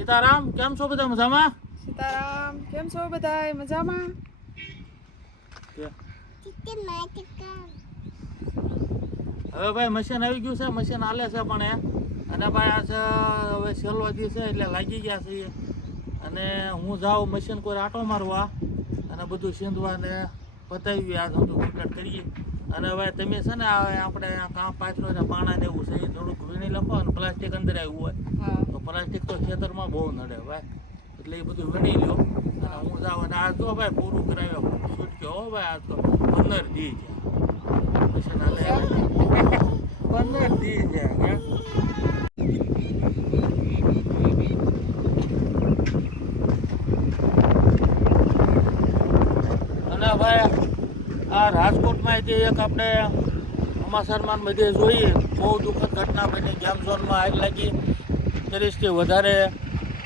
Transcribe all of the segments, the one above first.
સીતારામ કેમ છો બધા? મજામાં? સીતારામ કેમ છો બધા મજામાં? હવે ભાઈ મશીન આવી ગયું છે મશીન હાલે છે પણ એ. અને ભાઈ આ છે હવે છેલ્લો દિવસ છે એટલે લાગી ગયા છે અને હું જાઉં મશીન કોઈ આટો મારવા અને બધું સીંધવા ને પતાવી આ ધંધો કમ્પ્લીટ કરીએ. અને હવે તમે છે ને આપણે કામ પાછળ પાણા ને એવું છે એ થોડુંક વીણી લખો અને પ્લાસ્ટિક અંદર આવ્યું હોય. તો પ્લાસ્ટિક તો ખેતરમાં બહુ નડે ભાઈ. એટલે એ બધું વીણી લ્યો અને હું જાઉં અને આ તો ભાઈ પૂરું કરાવ્યો છૂટકે હો ભાઈ આ તો. પંદર દી છે લે. પંદર દી છે હે? અને ભાઈ રાજકોટમાં જે એક આપણે અમાસરમાં બધે જોઈએ. બહુ દુઃખદ ઘટના બની. ગેમ ઝોનમાં આગ લાગી. ત્રીસથી વધારે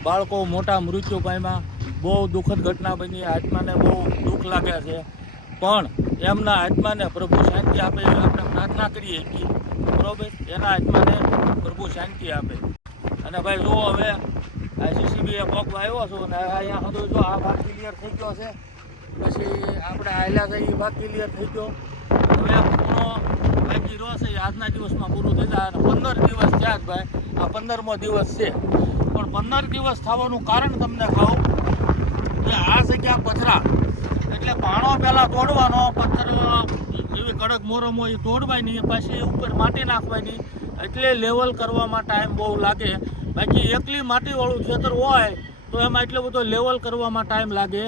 બાળકો મોટા મૃત્યુ પામ્યા. બહુ દુઃખદ ઘટના બની. આત્માને બહુ દુઃખ લાગે છે. પણ એમના આત્માને પ્રભુ શાંતિ આપે. આપણે પ્રાર્થના કરીએ કે બરોબર? એના આત્માને પ્રભુ શાંતિ આપે. અને ભાઈ જો હવે આ એ પગ આવ્યો છું. અને અહીંયા સુધી જો આ ભાગ ક્લિયર થઈ ગયો છે. પછી આપણે આયલા એ ભાગ ક્લિયર થઈ ગયો. હવે પૂરો બાકી રહ્યો છે આજના દિવસમાં પૂરું થઈ જાય. અને પંદર દિવસ થયા જ ભાઈ. આ પંદરમો દિવસ છે. પણ પંદર દિવસ થવાનું કારણ તમને કહું કે આ જગ્યા પથરા. એટલે પાણો પહેલાં તોડવાનો, પથ્થર, એવી કડક મોરમ એ તોડવાની, પછી ઉપર માટી નાખવાની. એટલે લેવલ કરવામાં ટાઈમ બહુ લાગે. બાકી એકલી માટીવાળું ખેતર હોય તો એમાં એટલો બધો લેવલ કરવામાં ટાઈમ લાગે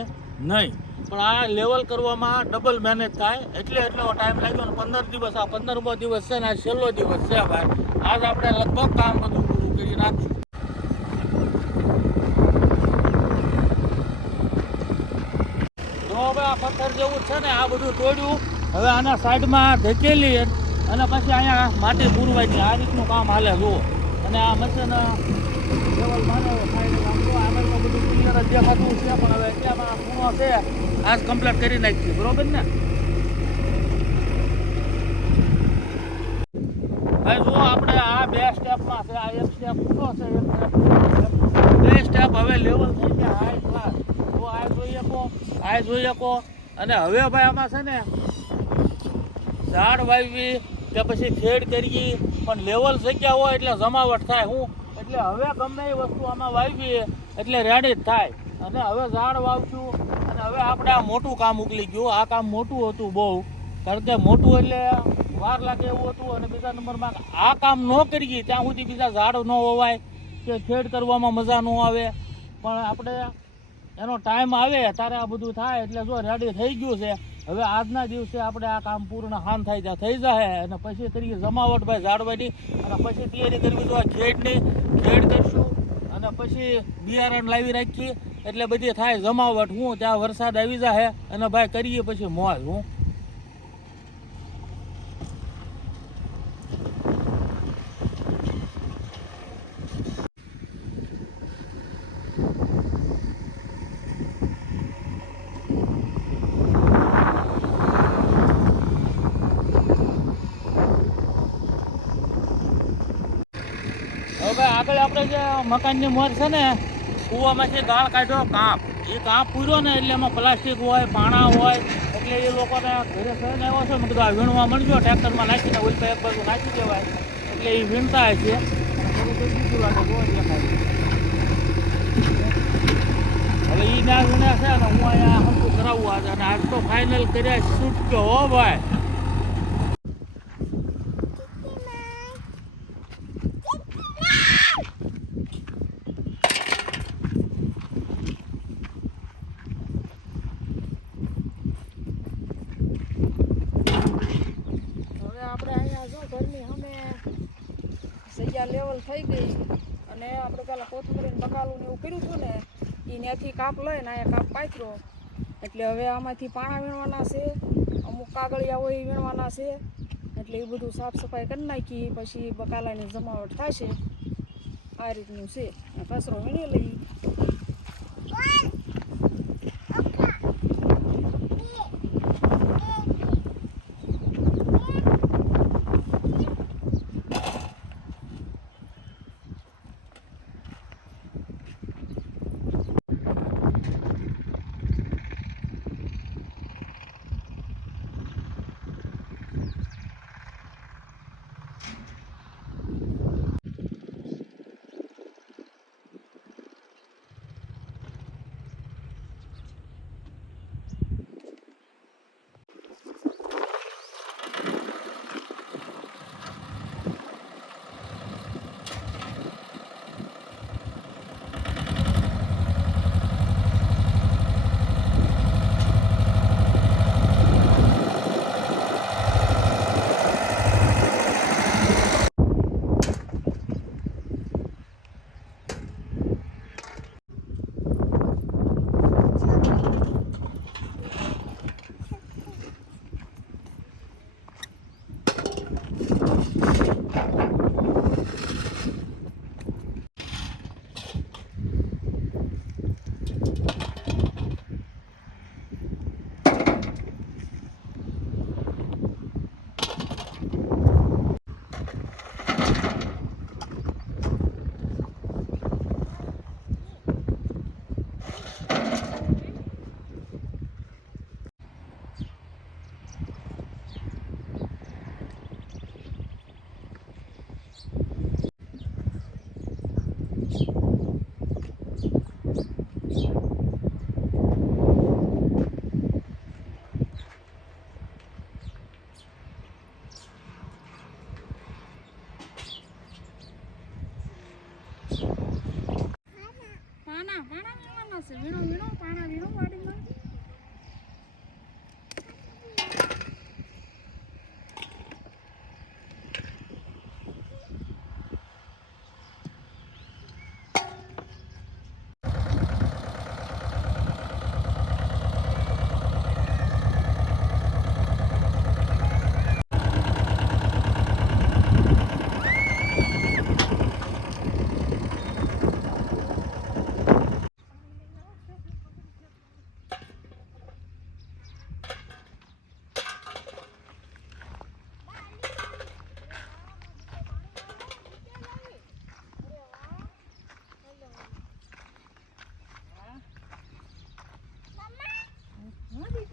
નહીં. પણ આ લેવલ કરવામાં ડબલ મહેનત થાય. એટલે એટલો ટાઈમ લાગ્યો ને પંદર દિવસ, આ પંદરમો દિવસ છે ને આ છેલ્લો દિવસ છે ભાઈ. આજ આપણે લગભગ કામ બધું પૂરું કરી નાખ્યું. હવે આ પથ્થર જેવું છે ને આ બધું તોડ્યું. હવે આના સાઈડમાં ધકેલી અને પછી અહીંયા માટી પૂરવાની આ રીતનું કામ હાલે જુઓ. અને આ મશીન લેવલ માનો સાઈડ બધું જ ખૂણો આજ કમ્પ્લીટ કરી નાખીએ બરોબર ને? હવે જુઓ આપણે આ બે સ્ટેપમાં એક સ્ટેપ ઊંચો છે બે સ્ટેપ હવે લેવલ થઈ ગયા હાઈ ક્લાસ તો આ જોઈ શકો આ જોઈ શકો અને હવે ભાઈ આમાં છે ને, ઝાડ વાવી કે પછી ખેડ કરીએ. પણ લેવલ જગ્યા હોય એટલે જમાવટ થાય. હું એટલે હવે ગમે એ વસ્તુ આમાં વાવીએ, એટલે રેડી જ થાય. અને હવે ઝાડ વાવશું, અને હવે આપણે આ મોટું કામ ઉકલી ગયું. આ કામ મોટું હતું બહુ, કારણ કે મોટું એટલે વાર લાગે એવું હતું, અને બીજા નંબરમાં આ કામ ન કરીએ, ત્યાં સુધી બીજા ઝાડ ન હોવાય કે ખેડ કરવામાં મજા ન આવે. પણ આપણે એનો ટાઈમ આવે, ત્યારે આ બધું થાય, એટલે જો રેડી થઈ ગયું છે હવે આજના દિવસે આપણે આ કામ પૂર્ણ હાન થાય ત્યાં થઈ જાય અને પછી તરીકે જમાવટ ભાઈ જાળવાની અને પછી તૈયારી કરવી તો આ ખેડની ખેડ કરશું. અને પછી બિયારણ લાવી રાખીએ. એટલે બધી થાય જમાવટ. હું ત્યાં વરસાદ આવી જાય અને ભાઈ કરીએ પછી મોજ, હું હવે ભાઈ આગળ આપણે જે મકાનની મોર છે ને, કૂવામાંથી ગાળ કાઢ્યો, કાપ. એ કાપ પૂર્યો ને એટલે એમાં પ્લાસ્ટિક હોય, પાણા હોય, એટલે એ લોકોને ઘરે થઈને આવ્યો છે. મેં કીધું, આ વીણવા મળજો, ટ્રેક્ટરમાં નાખીને ઓલ એક બાજુ નાખી દેવાય. એટલે એ વીણતા હશે. અને. હવે એ ના વીણ્યા છે ને હું અહીંયા હમકું કરાવવું આજે. અને આજ તો ફાઇનલ કર્યા છૂટક્યો હો ભાઈ હવે આપણે અહીંયા જો ઘરની અમે જગ્યા લેવલ થઈ ગઈ. અને આપણે પેલા કોથમરીને બકાલું ને એવું કર્યું હતું ને એ ત્યાંથી કાપ લઈને અહીંયા કાપ પાથરો એટલે હવે આમાંથી પાણા વીણવાના છે, અમુક કાગળિયા હોય એ વીણવાના છે. એટલે એ બધું સાફ સફાઈ કરી નાખી, પછી બકાલાની જમાવટ થશે. આ રીતનું છે. કચરો વીણી લઈ.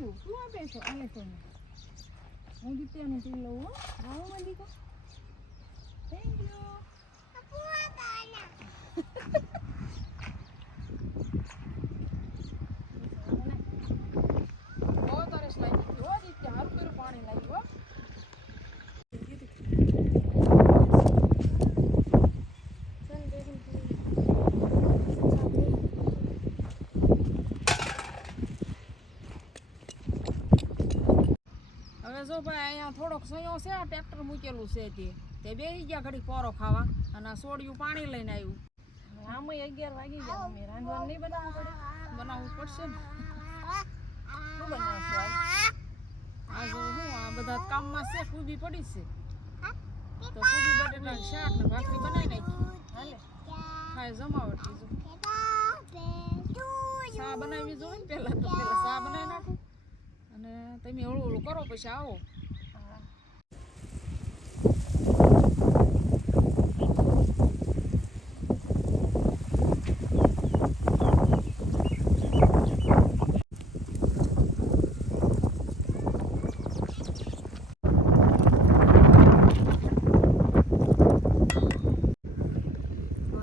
દીકુ શું આપે છો આલે તો હું દીત્યાનું તું લઉં હો આવો માં દીકો થેન્ક યુ બહુ તરસ લાગી ગઈ હો દીત્યા હારું કર્યું પાણી લાગ્યું હો હવે જો ભાઈ અહીંયા થોડોક સયો છે આ ટ્રેક્ટર મૂકેલું છે તે. તે બેસી ગયા ઘડી પોરો ખાવા અને આ સોડિયું પાણી લઈને આવ્યું. આમાં અગિયાર વાગી ગયા. અમે રાંધવાનું નહીં બનાવવું પડે. બનાવવું પડશે ને? શું બનાવશો આ જો હું આ બધા કામમાં છે કુબી પડી છે. તો કુબી બટેટાનું શાક ને ભાખરી બનાવી નાખી. હાલે. ખાય જમાવટ બીજું સા બનાવી જોઈએ ને પહેલાં તો પહેલાં સા બનાવી નાખું. અને તમે એવું હળવું કરો પછી આવો.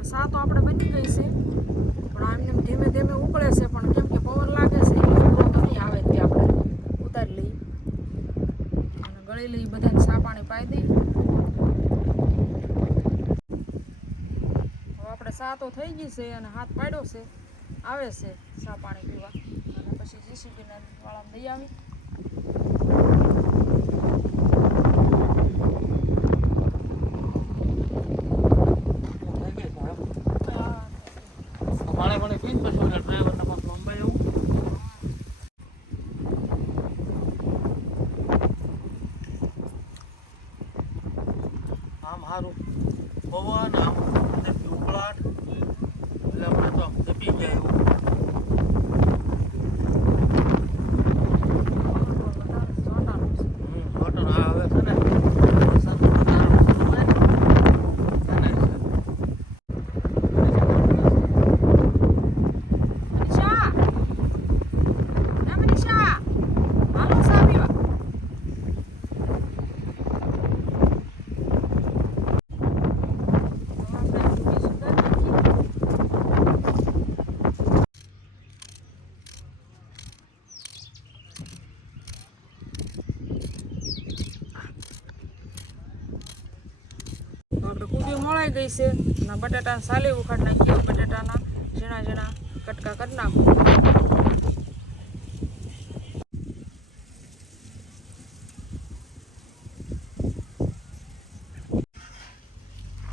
સાતો આપણે બની ગઈ છે પણ આમ એમ ધીમે ધીમે ઉકળે છે પણ કેમ કે પવન લાગે છે એટલે ઉકળો તો નહીં આવે તે આપણે ઉતારી લઈએ અને લઈ બધાને સા પાણી પાઈ દઈ હવે આપણે સા તો થઈ ગઈ છે અને હાથ પાડ્યો છે, આવે છે સા પાણી પીવા. અને પછી જીસીબીને વાળામાં દઈ આવી થઈ ગઈ સાહેબ અમારે મને પીને પછી ઓલા ડ્રાઈવરને પાછું અંબાઈ આવું આમ સારું પવન આમ અંદરથી ઉકળાટ એટલે આપણે તો આમ દબી જાય એવું હમ, મોટર આ આવે છે ને વરસાદનું વાતાવરણ શરૂ હોય ને, એના હિસાબે. મનીષા ના મનીષા હાલો સા પીવા આપણે કુબી ગઈ છે અને બટાટા સાલી ઉખાડ નાખીએ, બટાટાના ઝીણા ઝીણા કટકા કરી નાખો.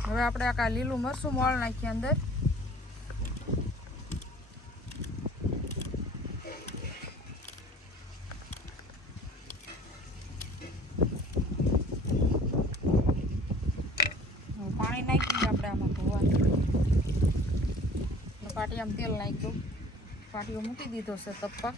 હવે આપણે આખા લીલું મરસું મોળ નાખીએ અંદર હવે પાણી નાખી દઈએ આપણે આમાં ધોવાનું પાટિયામાં તેલ નાખી દઉં પાટીઓ મૂકી દીધો છે તપ્પા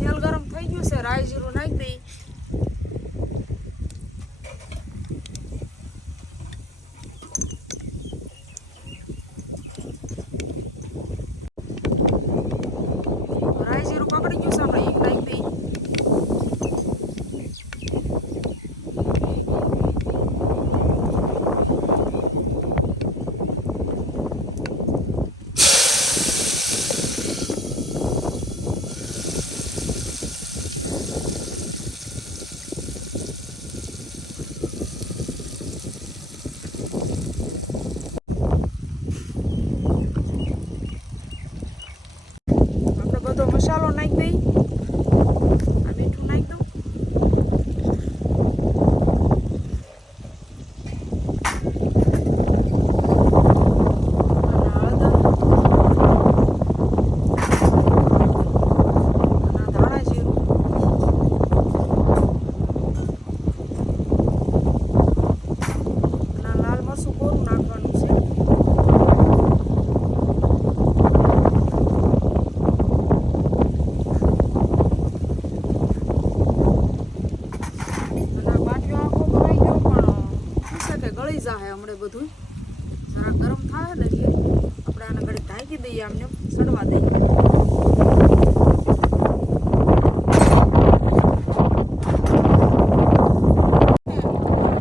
તેલ ગરમ થઈ ગયું છે રાઈ જીરું નાખી દઈ મસાલો નાખી દઈ આ મીઠું નાખી દઉં અને હળદર અને આ ધાણા જીરું અને આ લાલ મરચું કોરું નાખવાનું છે અને આ બાટલો આખો ભરાઈ ગયો પણ શું છે કે ગળી જાહે હમણે બધું જરા ગરમ થાય ને એટલે આપણે આને ઘડી ઢાંકી દઈએ આમને, સડવા દઈએ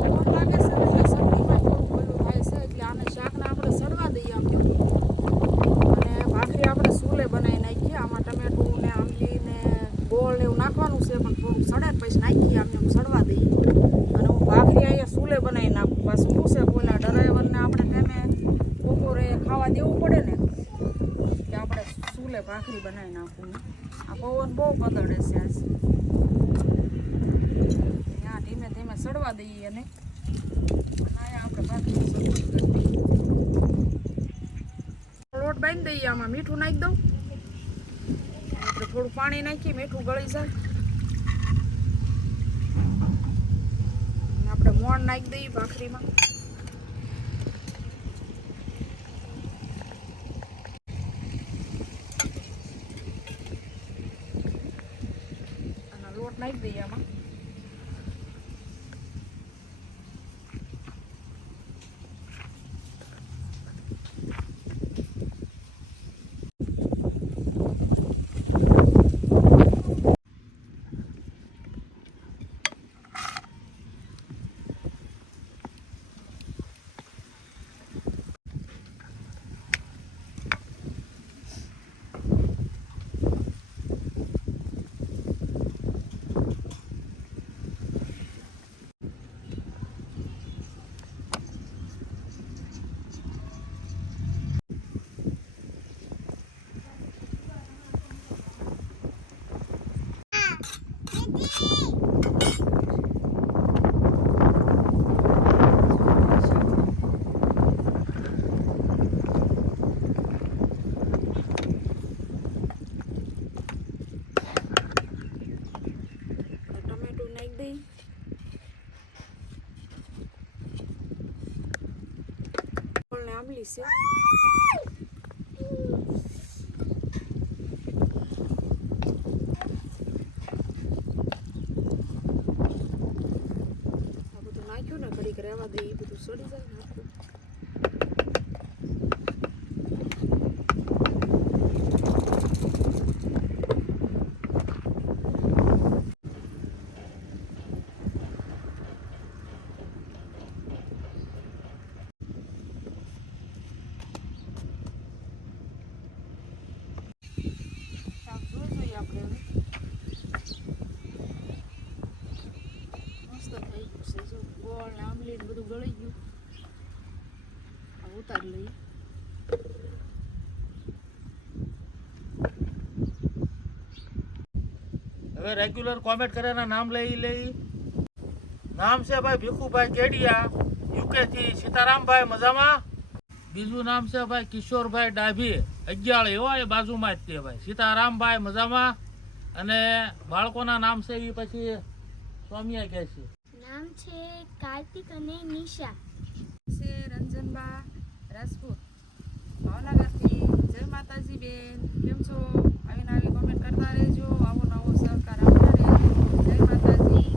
ગરમ લાગે છે ને એટલે સબ્જીમાં થોડું પેલું થાય છે એટલે આને શાકને આપણે સડવા દઈએ આમને અને ભાખરી આપણે સૂલે બનાવી નાખીએ આમાં ટમેટું ને આંબલી ને ગોળ ને એવું નાખવાનું છે પણ થોડુંક સડે ને પછી નાખીએ આમને આમ સડવા દઈએ અને હું ભાખરી અહીંયા સૂલે બનાવી નાખું પાછું શું છે બોલા ડરાઈવરને આપણે ટાઈમે ખાવા દેવું પડે ને, કે આપણે સૂલે ભાખરી બનાવી નાખવું આ પવન બહુ પતળે છે આજ. ત્યાં ધીમે ધીમે સડવા દઈએ અને આપણે ભાખરી સગવડ કરી લોટ બાંધી દઈએ આમાં, મીઠું નાખી દઉં. આપણે થોડું પાણી નાખીએ મીઠું ગળી જાય. આપણે મોણ નાખી દઈએ ભાખરીમાં. અને લોટ નાખી દઈએ આમાં ટમેટું નાખી દઈ ને આંબલી છે. આ બધું નાખ્યું ને, ઘડીક રહેવા દઈએ એ બધું સડી જાય ને આખું શાક જોઈ જોઈએ આપણે હવે મસ્ત થઈ ગયું છે જો ગોળ ને આંબલી ને બધું ગળી ગયું આ ઉતારી લઈએ હવે રેગ્યુલર કોમેન્ટ કર્યાના નામ લઈ લઈ. નામ છે ભાઈ ભીખુભાઈ કેડિયા યુકે થી સીતારામભાઈ મજામાં? બીજું નામ છે ભાઈ કિશોરભાઈ ડાભી અગિયાળી હો એ બાજુમાં જ તે ભાઈ. સીતારામભાઈ મજામાં? અને બાળકોના નામ છે એ પછી સ્વામિયા કહે છે. નામ છે કાર્તિક અને નિશા. છે રંજનબા રાજપૂત. ભાવનગરથી જય માતાજી બેન. કેમ છો? આવીને આવી કોમેન્ટ કરતા રહેજો. આવો નવો સહકાર આપતા રહેજો જય માતાજી.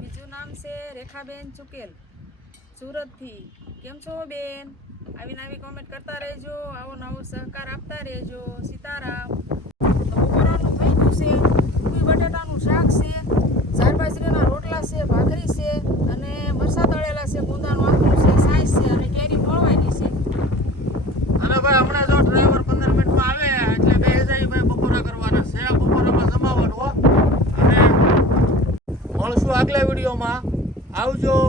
બીજું નામ છે રેખાબેન ચુકેલ. સુરતથી. કેમ છો બેન? આવી આવી કોમેન્ટ કરતા રહેજો, આવો નવો સહકાર આપતા રહેજો. સીતારામ. બપોરાનું થઈ છે. બટાટાનું શાક છે ઝાડબાજરીના રોટલા છે, ભાખરી છે અને મરસા તળેલા છે, ગુંદાનું આખું છે સાઈઝ છે અને કેરી ફળવાની છે અને ભાઈ હમણાં જો ડ્રાઈવર પંદર મિનિટમાં આવે એટલે બે જાય ભાઈ બપોરા કરવાના છે બપોરામાં જમાવટ હો અને મળશું આગલા વિડીયોમાં આવજો.